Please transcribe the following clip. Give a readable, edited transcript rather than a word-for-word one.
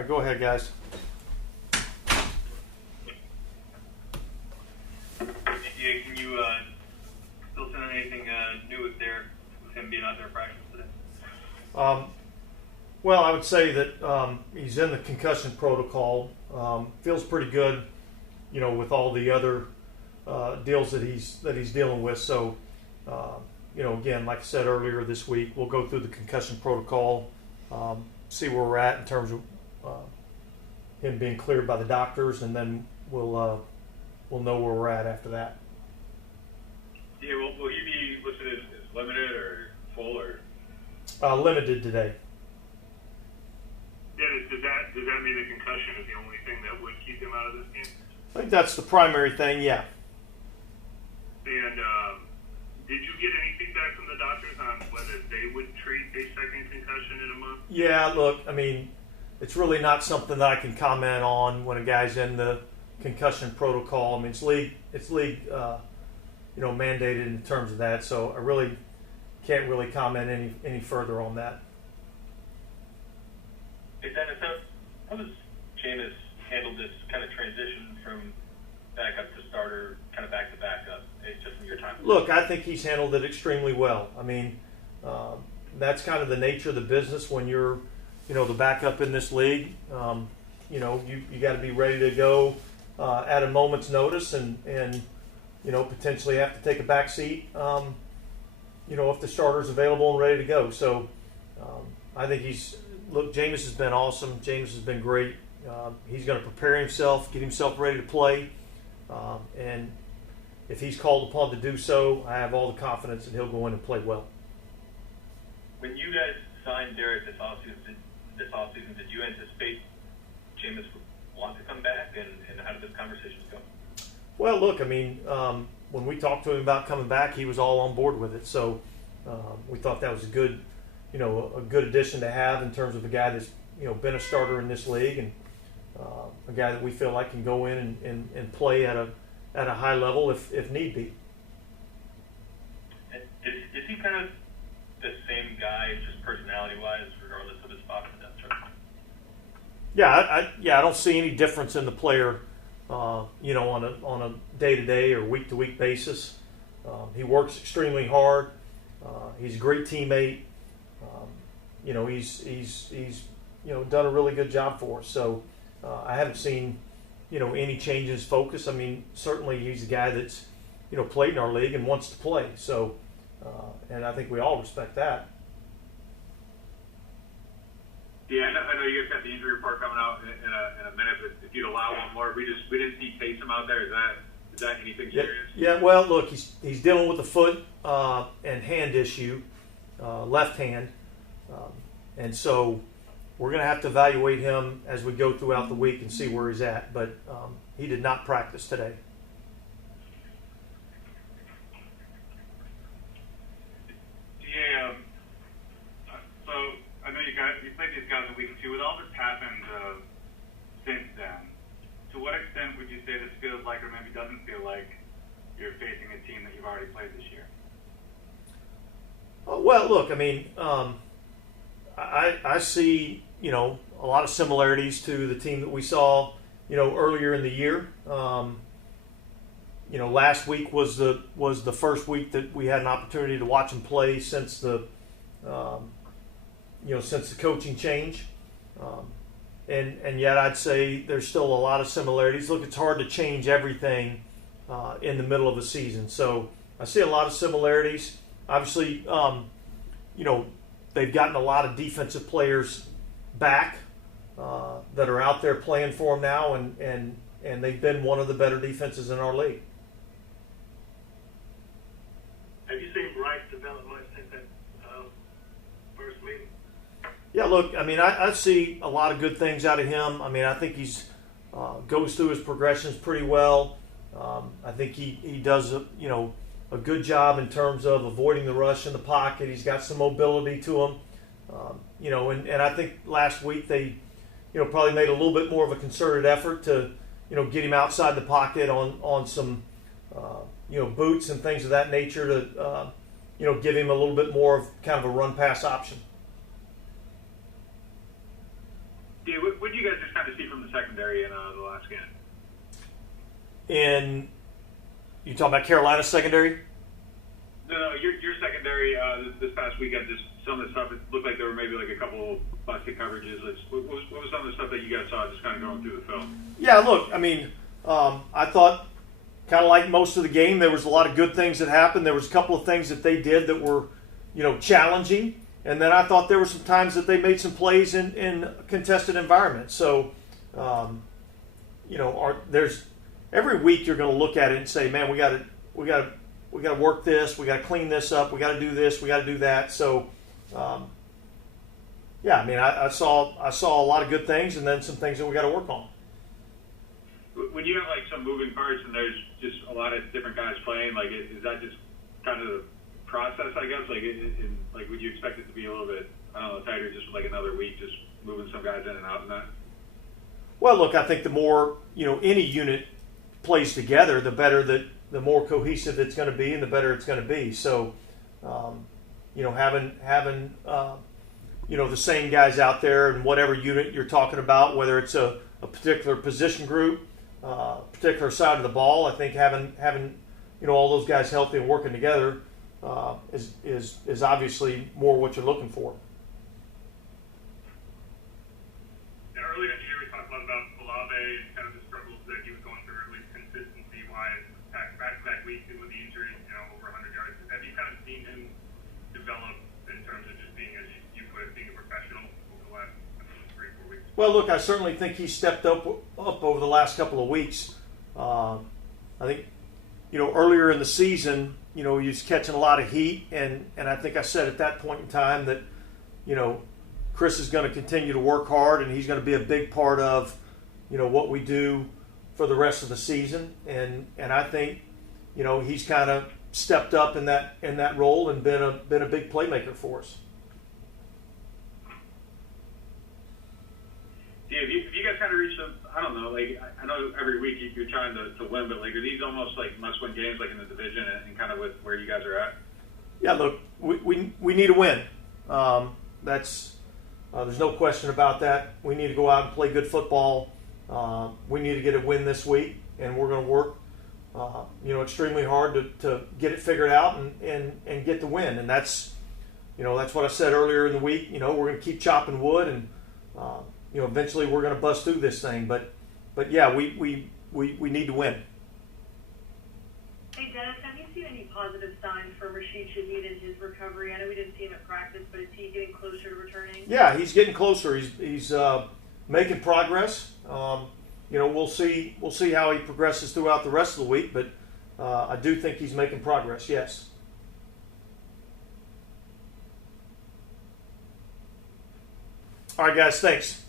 right, go ahead, guys. Yeah, can you still send anything new with him being out there practicing today? Well, I would say that he's in the concussion protocol. Feels pretty good, with all the other deals that he's dealing with. So, again, like I said earlier this week, we'll go through the concussion protocol, see where we're at in terms of him being cleared by the doctors, and then we'll know where we're at after that. Yeah, will he be listed as limited or full or? Limited today. Yeah, does that mean the concussion is the only thing that would keep him out of this game? I think that's the primary thing, yeah. And did you get any feedback from the doctors on whether they would treat a second concussion in a month? Yeah, look, I mean, it's really not something that I can comment on when a guy's in the concussion protocol. I mean, it's league mandated in terms of that, so I really can't really comment any further on that. Hey, Dennis, how does Jameis handle this kind of transition from backup to starter, kind of back to backup, just in your time? Look, I think he's handled it extremely well. I mean, that's kind of the nature of the business when you're, the backup in this league. You got to be ready to go at a moment's notice and potentially have to take a back seat, if the starter's available and ready to go. So I think Jameis has been awesome. Jameis has been great. He's going to prepare himself, get himself ready to play. And if he's called upon to do so, I have all the confidence that he'll go in and play well. When you guys signed Derek this offseason, did you anticipate Jameis would want to come back, and how did those conversations go? Well, look, I mean, when we talked to him about coming back, he was all on board with it. So we thought that was a good addition to have in terms of a guy that's been a starter in this league and a guy that we feel like can go in and play at a high level if need be. Is he kind of the same guy, just personality-wise, regardless of his spot in the depth chart? Yeah, I don't see any difference in the player, on a day-to-day or week-to-week basis. He works extremely hard. He's a great teammate. He's done a really good job for us. So I haven't seen any change in his focus. I mean, certainly he's a guy that's played in our league and wants to play. So and I think we all respect that. Yeah, I know you guys got the injury report coming out in a minute, but if you'd allow one more, we didn't see Taysom out there. Is that anything serious? Yeah. Well, look, he's dealing with a foot and hand issue, left hand, and so we're going to have to evaluate him as we go throughout the week and see where he's at. But he did not practice today. Yeah. So I know you played these guys in week 2. With all this happened since then, to what extent would you say this feels like, or maybe doesn't feel like, you're facing a team that you've already played this year? Well, look, I mean, I see a lot of similarities to the team that we saw earlier in the year. Last week was the first week that we had an opportunity to watch him play since the coaching change. And yet I'd say there's still a lot of similarities. Look, it's hard to change everything in the middle of a season. So I see a lot of similarities. Obviously, they've gotten a lot of defensive players back that are out there playing for them now, and they've been one of the better defenses in our league. Have you seen Bryce develop much since that first meeting? Yeah, look, I mean, I see a lot of good things out of him. I mean, I think he's goes through his progressions pretty well. I think he does a good job in terms of avoiding the rush in the pocket. He's got some mobility to him. And I think last week they, probably made a little bit more of a concerted effort to, get him outside the pocket on some, boots and things of that nature to, give him a little bit more of kind of a run pass option. Yeah, what did you guys just kind of see from the secondary in the last game? And you talking about Carolina's secondary? No, your secondary this past weekend, just some of the stuff, it looked like there were maybe like a couple busted coverages. What was some of the stuff that you guys saw just kind of going through the film? Yeah, look, I mean, I thought kind of like most of the game, there was a lot of good things that happened. There was a couple of things that they did that were, challenging. And then I thought there were some times that they made some plays in contested environments. So, there's every week you're going to look at it and say, man, we got to work this, we got to clean this up, we got to do this, we got to do that. So, I saw a lot of good things, and then some things that we got to work on. When you have like some moving parts and there's just a lot of different guys playing, like is that just kind of the process, I guess? Like, would you expect it to be a little bit, I don't know, tighter, just like another week, just moving some guys in and out and that? Well, look, I think the more any unit plays together, the better the more cohesive it's going to be, and the better it's going to be. So, having the same guys out there in whatever unit you're talking about, whether it's a particular position group, particular side of the ball, I think having all those guys healthy and working together is obviously more what you're looking for. Earlier in the year, we talked a lot about Olave and kind of the struggles that he was going through, at least consistency-wise, back-to-back weeks with the injuries, over 100 yards. Have you kind of seen him develop in terms of just being, as you put it, being a professional over the last 3-4 weeks? Well, look, I certainly think he stepped up over the last couple of weeks. I think, earlier in the season, he was catching a lot of heat, and I think I said at that point in time that, Chris is going to continue to work hard, and he's going to be a big part of, what we do for the rest of the season. And I think, he's kind of stepped up in that role and been a big playmaker for us. Yeah, if you guys kind of reach I don't know, like, I know every week you're trying to win, but like, are these almost like must-win games, like in the division and kind of with where you guys are at? Yeah, look, we need a win. There's no question about that. We need to go out and play good football. We need to get a win this week, and we're going to work, extremely hard to get it figured out and get the win. And that's what I said earlier in the week. We're going to keep chopping wood, and eventually we're going to bust through this thing. But yeah, we need to win. Hey Dennis, have you seen any positive signs for Rashid Shaheed in his recovery? I know we didn't see him at practice, but is he getting closer to returning? Yeah, he's getting closer. He's making progress. We'll see how he progresses throughout the rest of the week, but I do think he's making progress. Yes. All right, guys. Thanks.